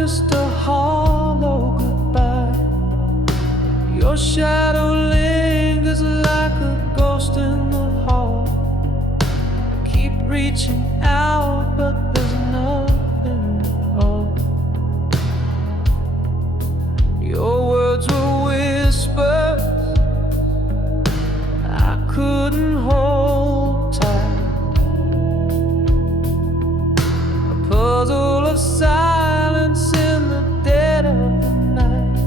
just a hollow goodbye. Your shadow lingers like a ghost in the hall. Keep reaching out, but there's nothing at all. Your words were whispers I couldn't hold tight. A puzzle of silence in the dead of the night.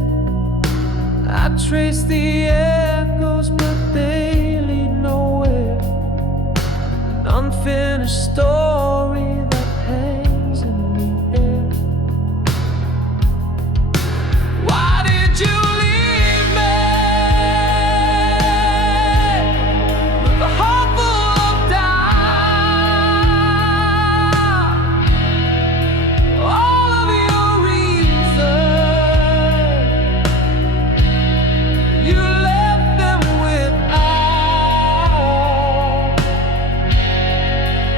I trace the echoes, but they lead nowhere. An unfinished story that hangs in the air. Why did you leave me with a heart full of doubt? All of your reasons, you left them without.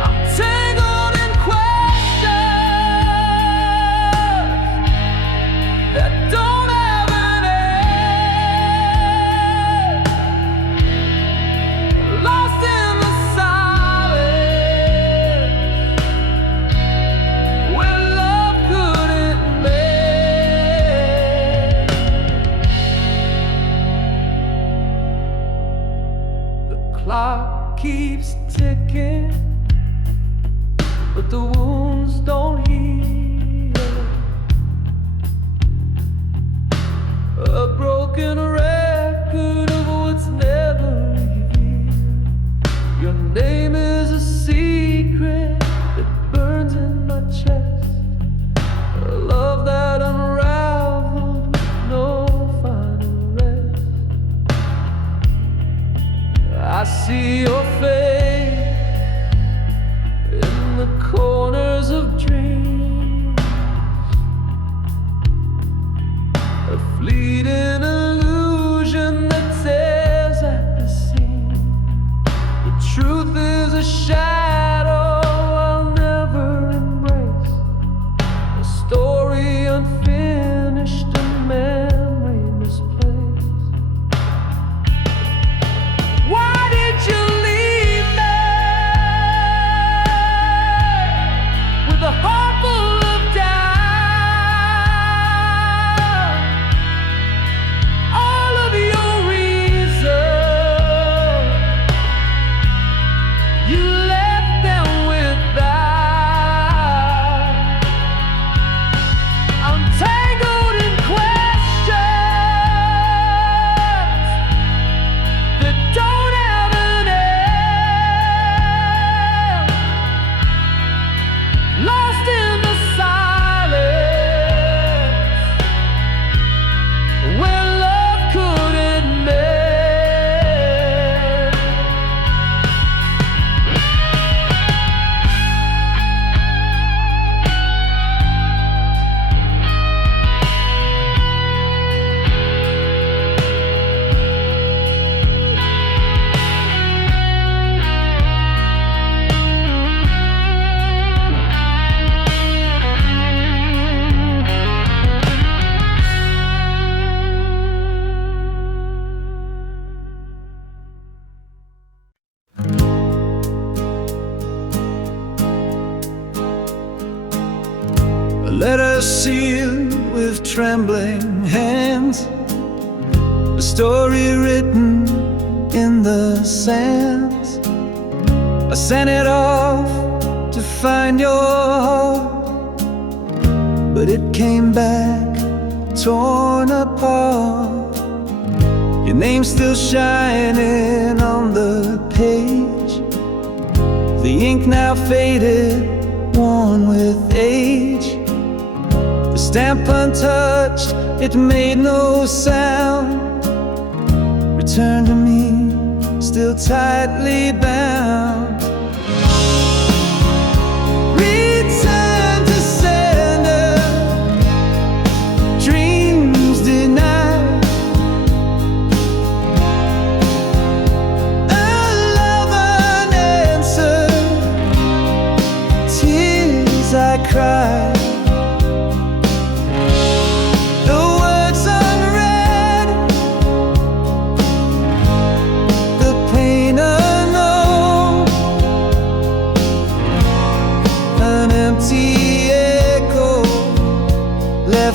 I'm tangled in questions that don't have an end. Lost in the silence where love couldn't mend. The clock keeps ticking, but the wounds don't heal. A broken record of what's never revealed. Your name is a secret that burns in my chest. A love that unraveled with no final rest. I see your face in the corners of dreams, a fleeting illusion that tears at the seam. The truth is a shadow I'll never embrace, a story unfinished, a memory misplaced. Why did you leave me with a heart full of doubt? All of your reasons, you left them without. I'm tangled in questions that don't have an end. Lost in the silence where love couldn't mend. A letter sealed with trembling hands, a story written in the sands. I sent it off to find your heart, but it came back torn apart. Your name's still shining on the page, the ink now faded, worn with age. The stamp untouched, it made no sound. Return to me, still tightly bound. Return to sender, dreams denied. A love unanswered, tears I cried.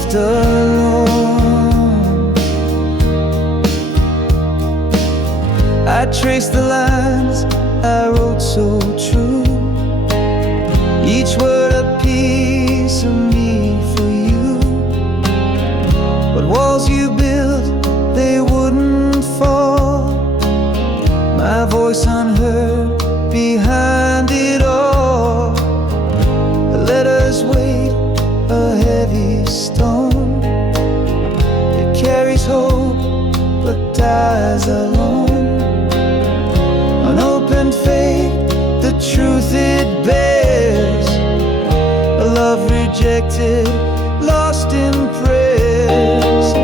lost alone. I traced the lines I wrote so true, each word a piece of me for you. But walls you built, they wouldn't fall, my voice unheard behind it all. Let us wait, a heavy stone. It carries hope, but dies alone. Unopened fate, the truth it bears. A love rejected, lost in prayers.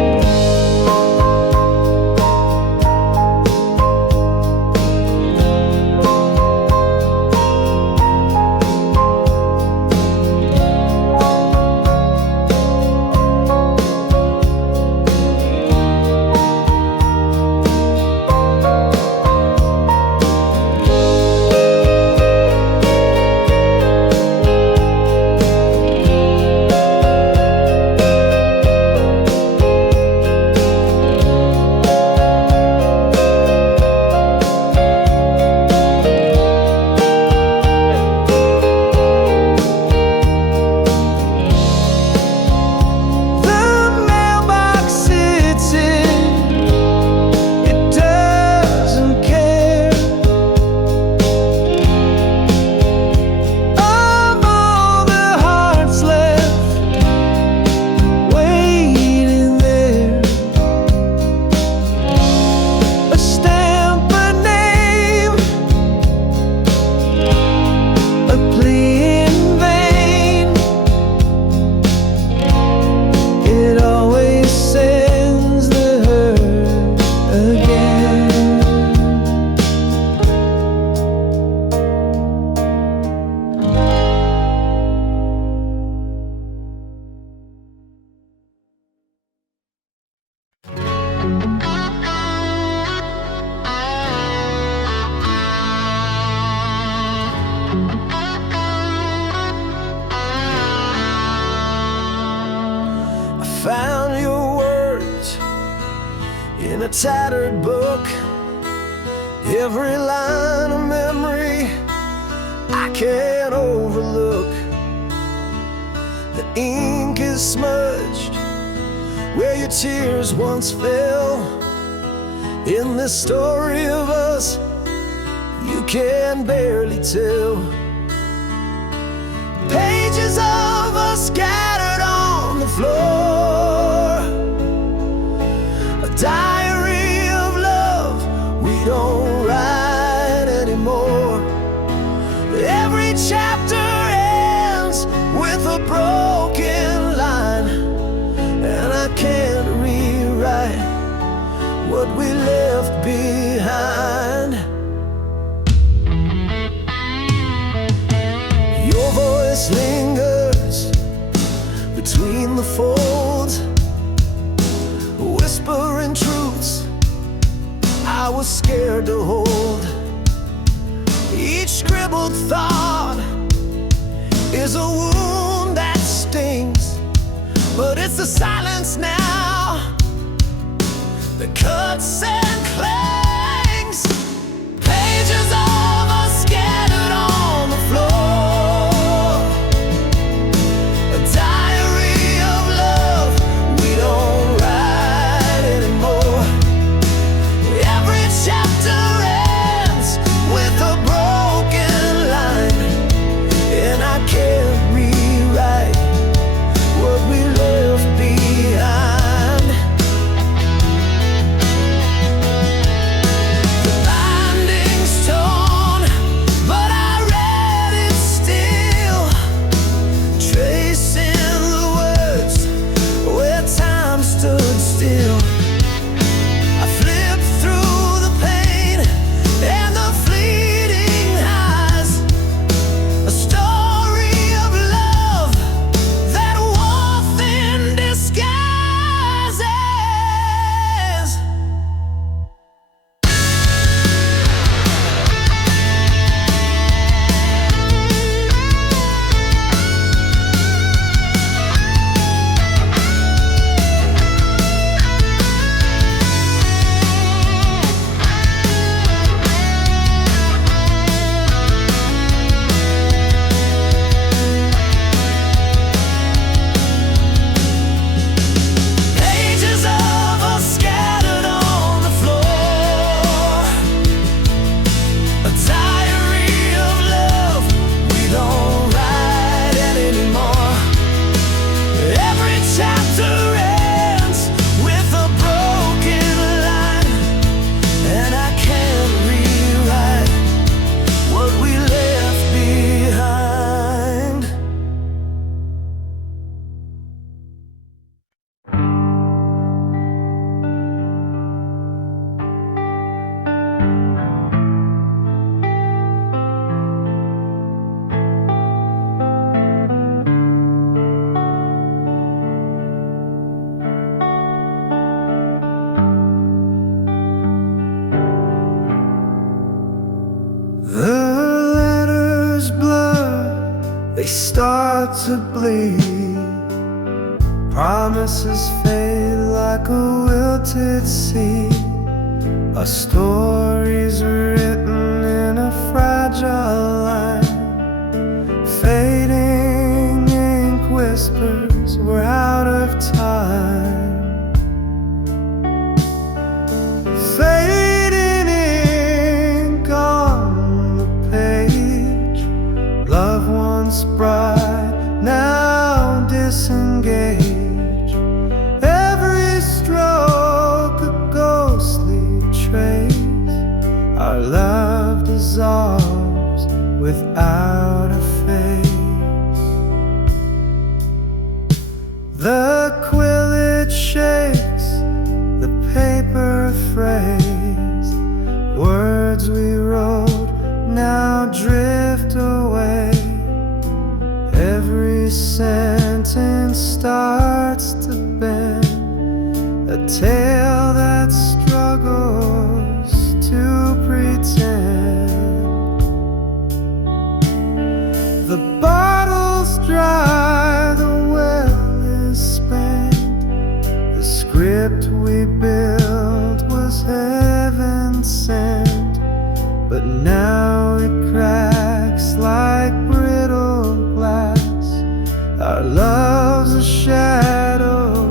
Found your words in a tattered book, every line of memory I can't overlook. The ink is smudged where your tears once fell. In this story of us you can barely tell. Pages of us scattered on the floor, a diary of love we don't write anymore. Every chapter ends with a broken line, and I can't rewrite what we left behind. Your voice lingers between the folds, whispering truths I was scared to hold. Each scribbled thought is a wound that stings, but it's the silence now that cuts and clangs. Pages of us scattered on the floor, a diary of love we don't write anymore. Every chapter ends with a broken line, and I can't rewrite what we left behind. they start to bleed. Promises fade like a wilted seed. Our stories written in a fragile line. Fading ink whispers we're out of time. Fading ink on the page. Love once bright, now disengaged. Every stroke a ghostly trace. Our love dissolves without a face. The quill it shakes, the paper phrase. Words we wrote now drift away. Every sentence starts to bend, a tale that struggles to pretend. The bottle's dry, the well is spent. The script we built was heaven sent, but now it cracks like brittle glass. Our love's a shadow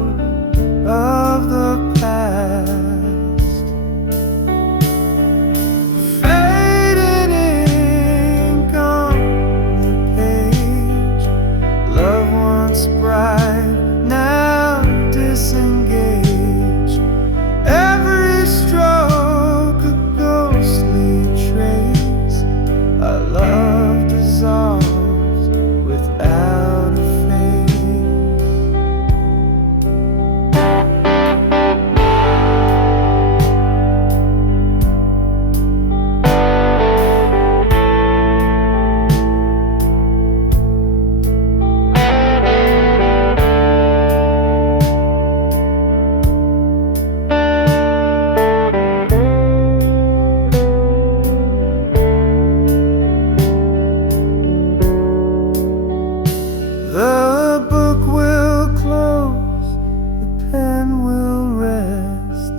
of the past. Fading ink on the page. Love once bright, now disengaged. Every stroke a ghostly trace. Our love dissolves without a the book will close, the pen will rest.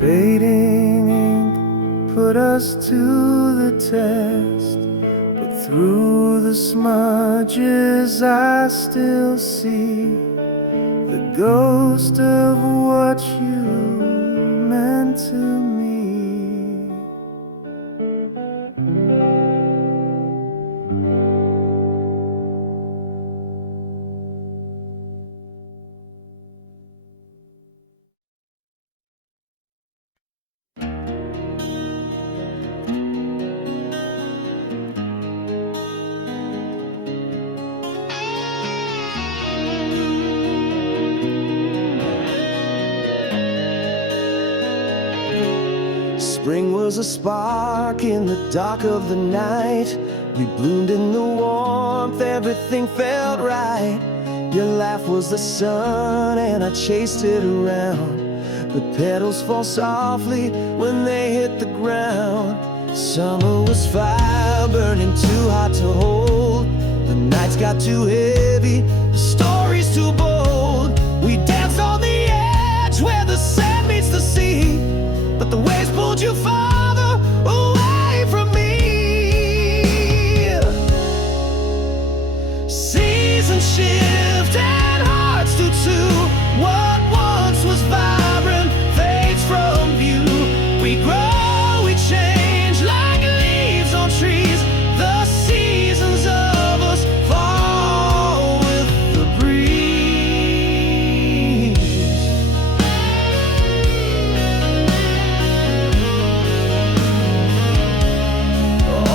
Fading ink put us to the test, but through the smudges I still see the ghost of what you meant to me. Spring was a spark in the dark of the night. We bloomed in the warmth, everything felt right. Your laugh was the sun and I chased it around. The petals fall softly when they hit the ground. Summer was fire, burning too hot to hold. The nights got too heavy, the stories too bold. We danced on the edge where the sand meets the sea, but the waves pulled you farther away from me. Seasons shift and hearts do too. What once was vibrant fades from view. We grow, we change like leaves on trees. The seasons of us fall with the breeze.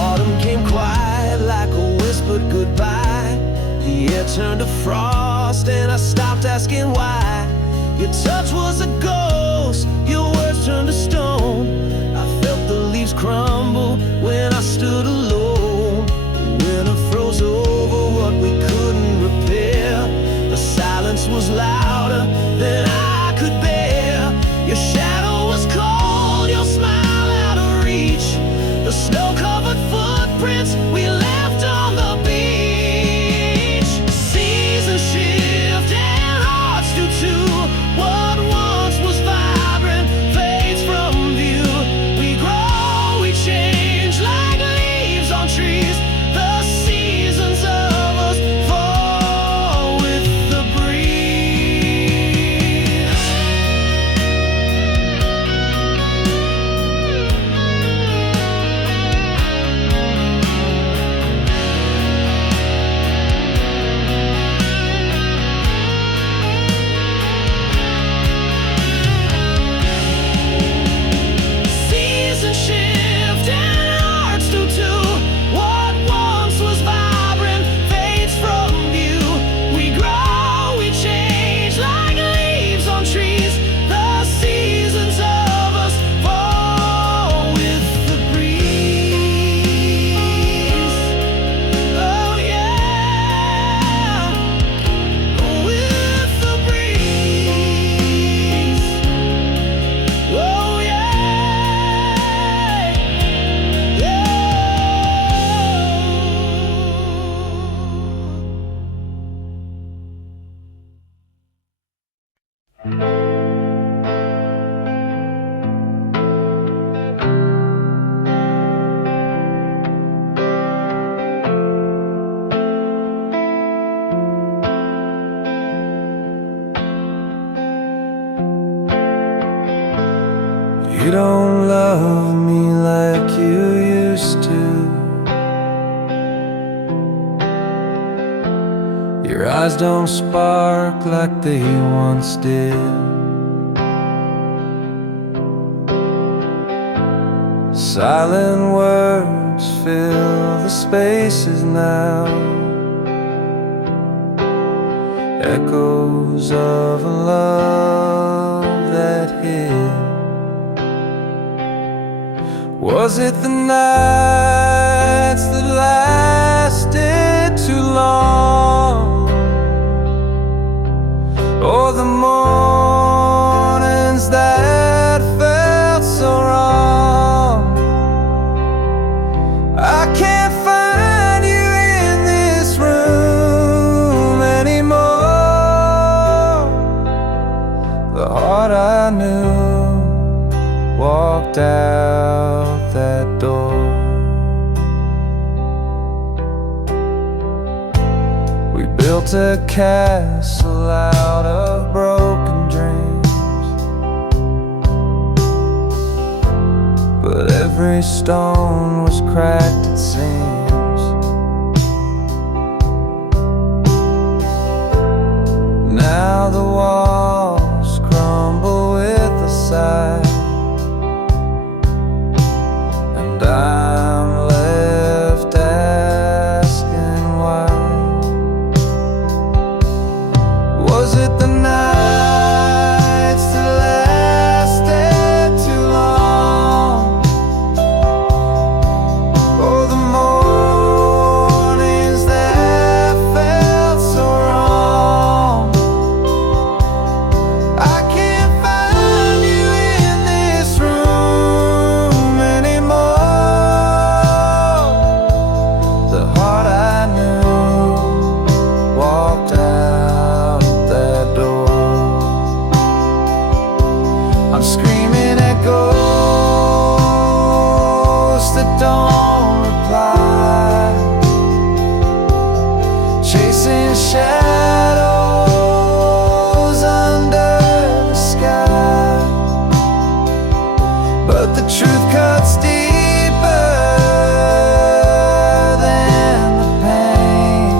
Autumn came quiet like a whispered goodbye. The air turned to frost and I stopped asking why. Your touch was a ghost, your words turned to stone. I felt the leaves crumble when I stood alone. The winter froze over what we couldn't repair. The silence was louder than I could bear. Your shadow was cold, your smile out of reach. The snow-covered footprints we left on the beach. don't love me like you used to. Your eyes don't spark like they once did. Silent words fill the spaces now, echoes of a love that hid. Was it the nights that lasted too long, or the mornings that felt so wrong? I can't find you in this room anymore. The heart I knew walked out that door. We built a castle out of broken dreams, but every stone was cracked, it seems. Now the walls crumble with a sigh, and I'm left asking why. Was it the nights that lasted too long, or the mornings that felt so wrong? I can't find you in this room anymore. The heart I knew walked out that door. I'm screaming at ghosts that don't reply, chasing shadows under the sky. But the truth cuts deeper than the pain.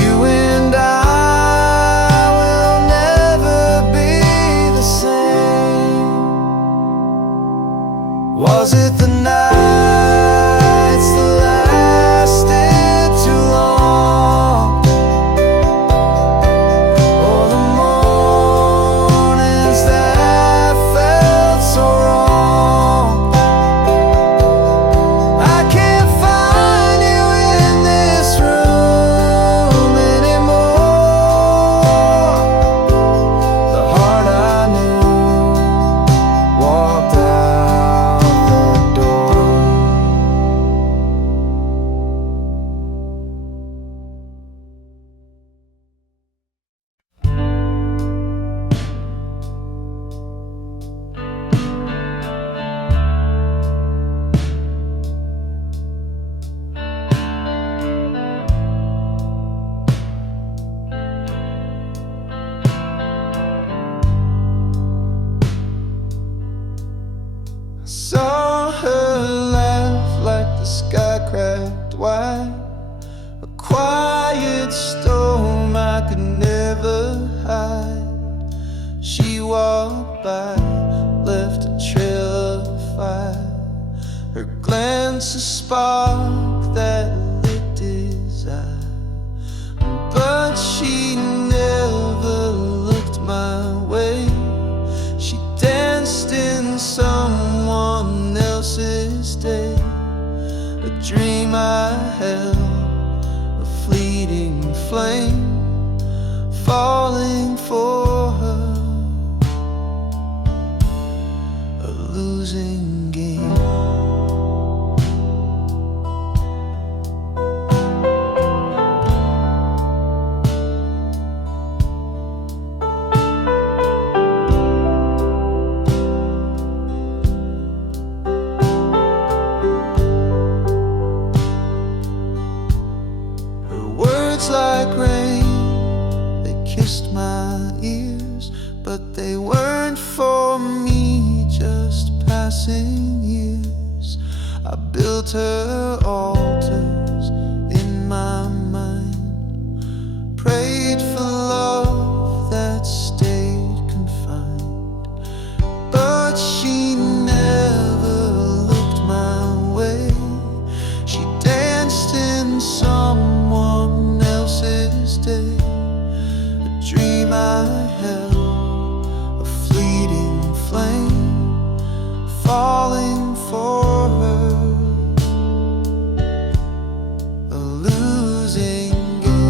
You and I will never be the same. Was it the nights that lasted too long, or the mornings that felt so wrong? I can't find you in this room anymore. The heart I knew walked out the door. Saw her laugh like the sky cracked wide, a quiet storm I could never hide. She walked by, left a trail of fire, her glance a spark that lit desire. But she never looked my way. She danced in someone else's day, a dream I held, a fleeting flame, falling for her, a losing game. Her words like rain someone else's day, a dream I held, a fleeting flame, falling for her, a losing game.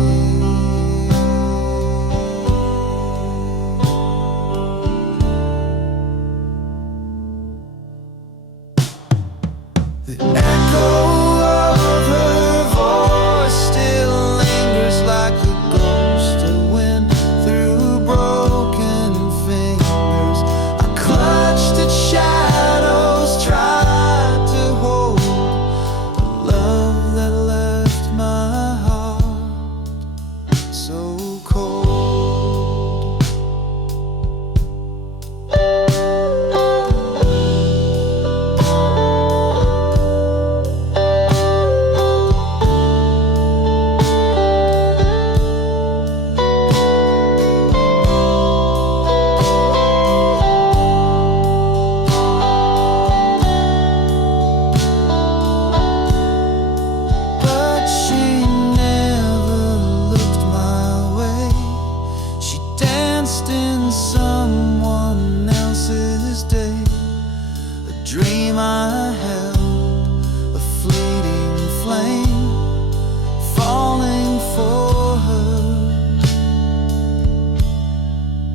The echo of her voice still lingers like the ghost of wind through broken fingers. I clutched at shadows, tried to hold the love that left my heart so cold. But she never looked my way. She danced in someone else's day, a dream I held, a fleeting flame, falling for her,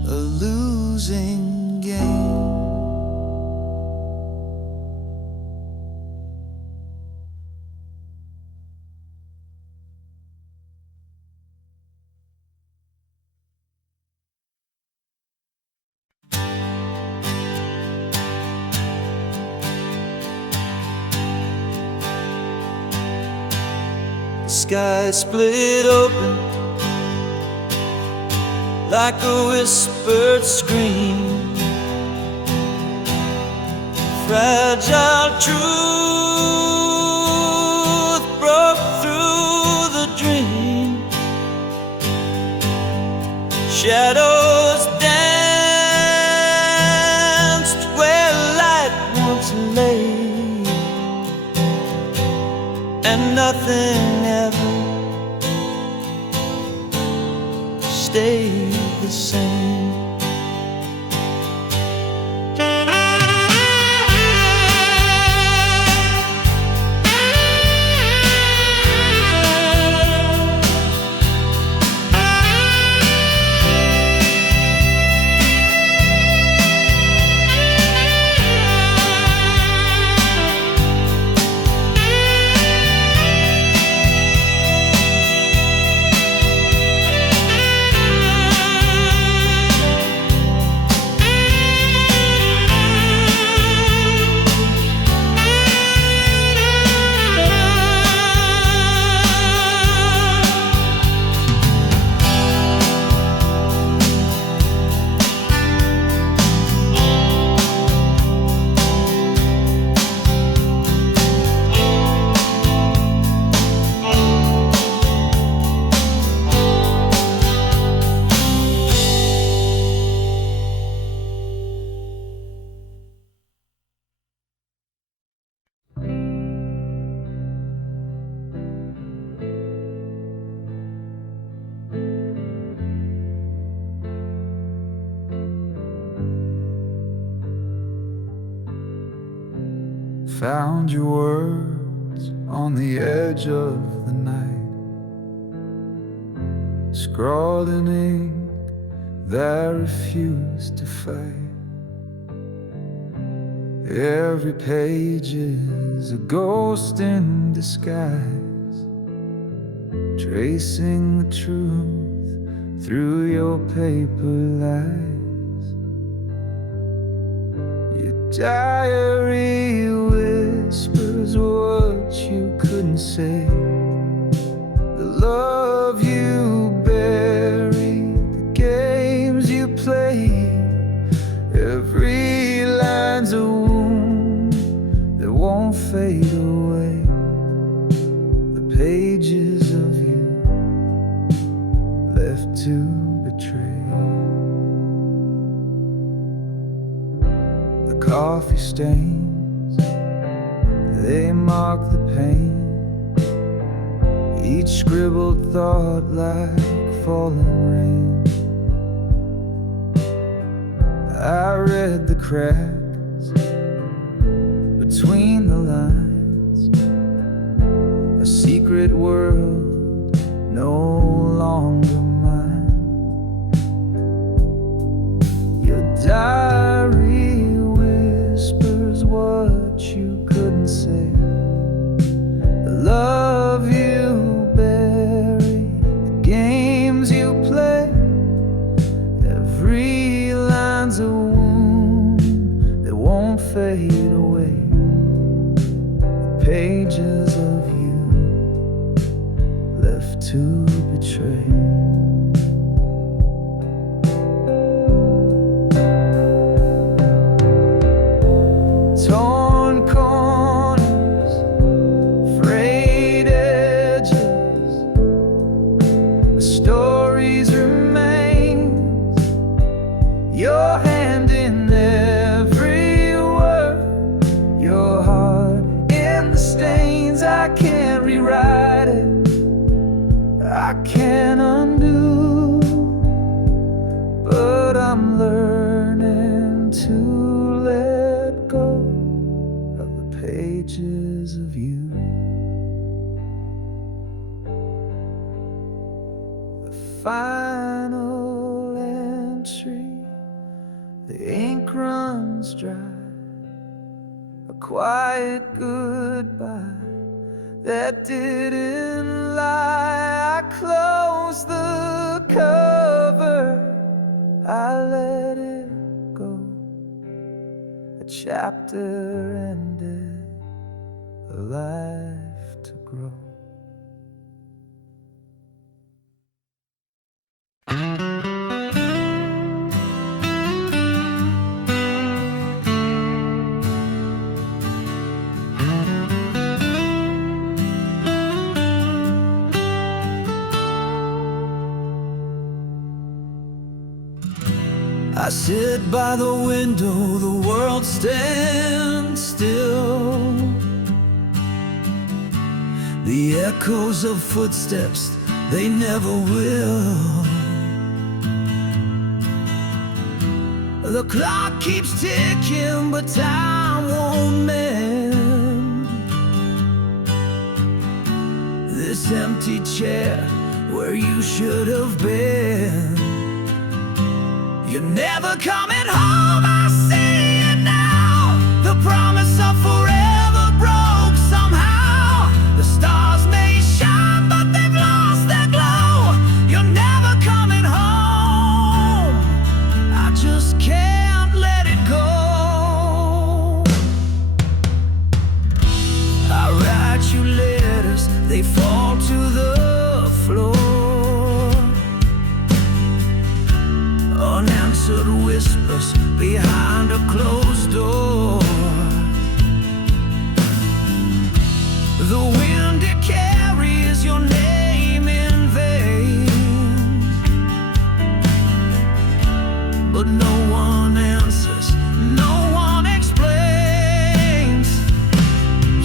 a losing game. The sky split open like a whispered scream. Fragile truth broke through the dream. Shadows danced where light once lay, and nothing ever stayed the same. Found your words on the edge of the night, scrawled in ink that refused to fight. Every page is a ghost in disguise, tracing the truth through your paper lies. Your diary whispers what you couldn't say, the love you buried, the games you played. Every line's a wound that won't fade away, the pages of you left to betray. The coffee stains, they mark the pain. each scribbled thought like falling rain. I read the cracks between the lines, a secret world no longer mine. Your diary whispers what you couldn't say, the love you bury, the games you play. Every line's a wound that won't fade away, the pages of you left to betray. Torn corners, frayed edges, the stories remain. Your hand in every word, your heart in the stains. I can't rewrite it, I can't undo, but I'm learning to let go of the pages of you. The final entry, the ink runs dry, a quiet goodbye that didn't lie. I closed the cover, I let it go. A chapter ended, a life to grow. I sit by the window, the world stands still. The echoes of footsteps, they never will. The clock keeps ticking, but time won't mend this empty chair where you should have been. You're never coming home, I see it now. The promise of forever broke somehow. The stars may shine, but they've lost their glow. You're never coming home, I just can't let it go. I write you letters, they fall to the floor. Unanswered whispers behind a closed door. The wind, it carries your name in vain, but no one answers, no one explains.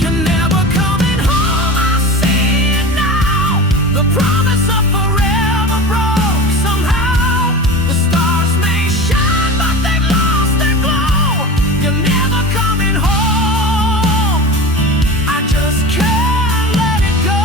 You're never coming home, I see it now. The promise of forever broke somehow. The stars may shine, but they've lost their glow. You're never coming home, I just can't let it go.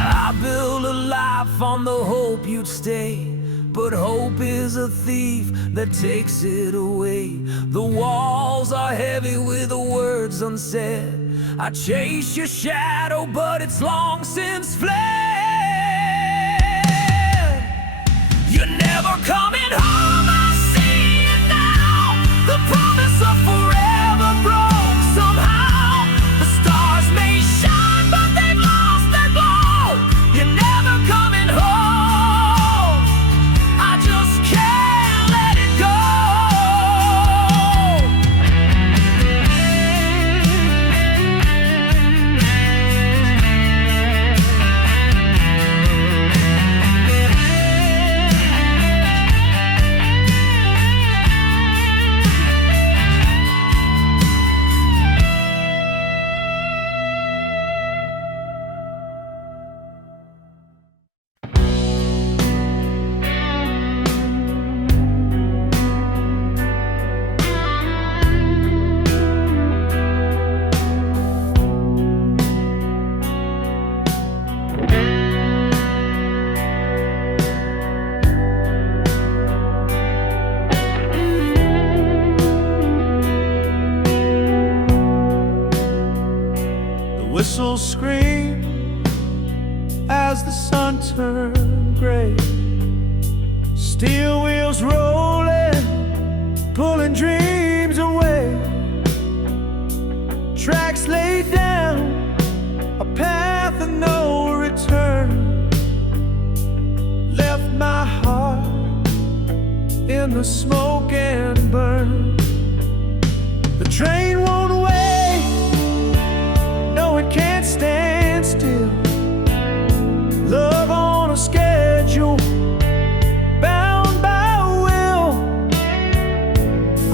I built a life on the hope you'd stay, but hope is a thief that takes it away. The walls are heavy with the words unsaid. I chase your shadow, but it's long since fled. You're never coming home, I see it now. The promise of forever broke somehow. whistles scream as the sun turned gray. Steel wheels rolling, pulling dreams away. Tracks laid down, a path of no return. Left my heart in the smoke and burn. The train won't wait, no it can't stand still. Love on a schedule, bound by will.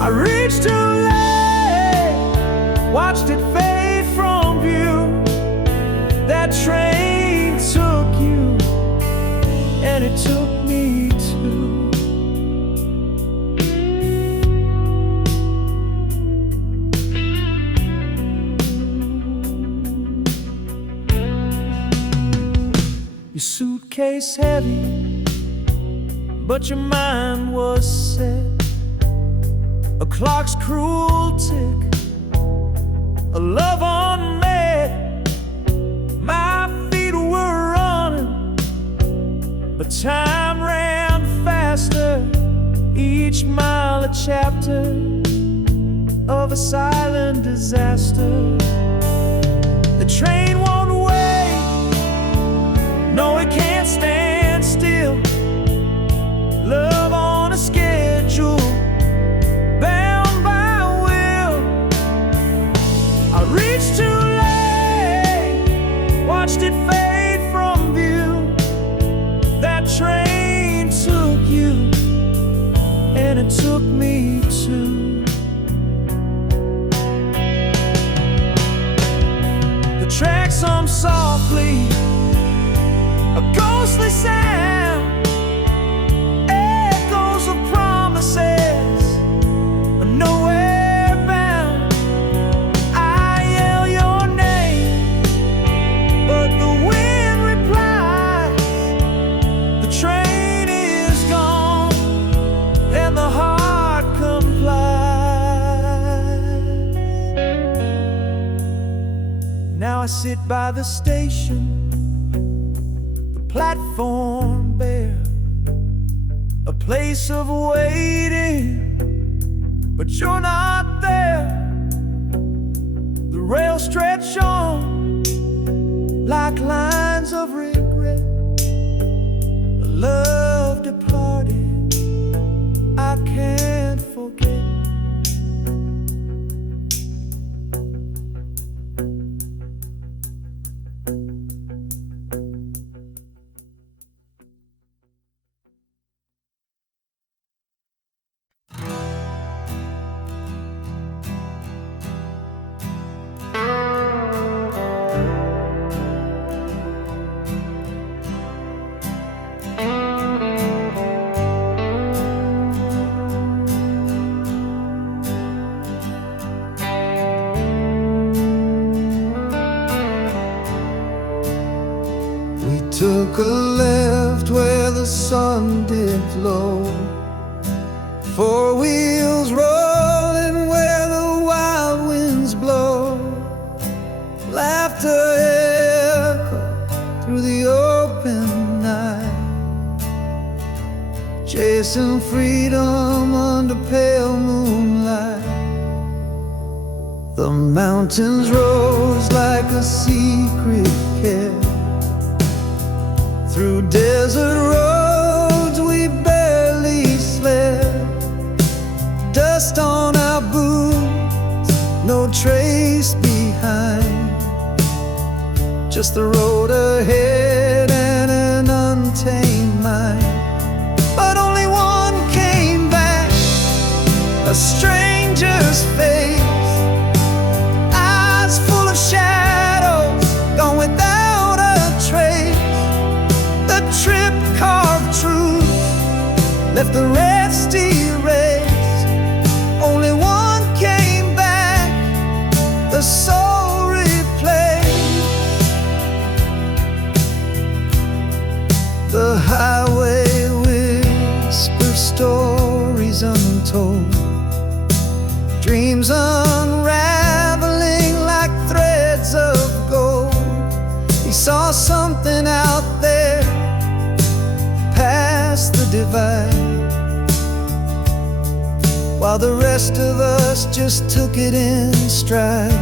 I reached too late, watched it fade from view. That train took you, and it took me too. Your suitcase heavy, but your mind was set. A clock's cruel tick, a love unmet. My feet were running, but time ran faster. Each mile a chapter of a silent disaster. The train won't wait, no it can't stand still. Love on a schedule, bound by will. I reached too late, watched it fade from view. That train took you, and it took me too. The tracks hum softly, a ghostly sound, echoes of promises, nowhere bound. I yell your name, but the wind replies. The train is gone, and the heart complies. Now I sit by the station, platform bare, a place of waiting, but you're not there. The rails stretch on like lines of regret. A love departed, I can't forget. Took a left where the sun dipped low. Four wheels rolling where the wild winds blow. Laughter echoed through the open night, chasing freedom under pale moonlight. The mountains rose like a secret care. Through desert roads we barely slept. Dust on our boots, no trace behind. Just the road ahead and an untamed mind. But only one came back, a stranger's face. Eyes full of shadows, gone without a trace. The trip carved truth, left the rest erased. Only one came back, the soul replaced. The highway whispers stories untold, dreams unraveling like threads of gold. divide, while the rest of us just took it in stride.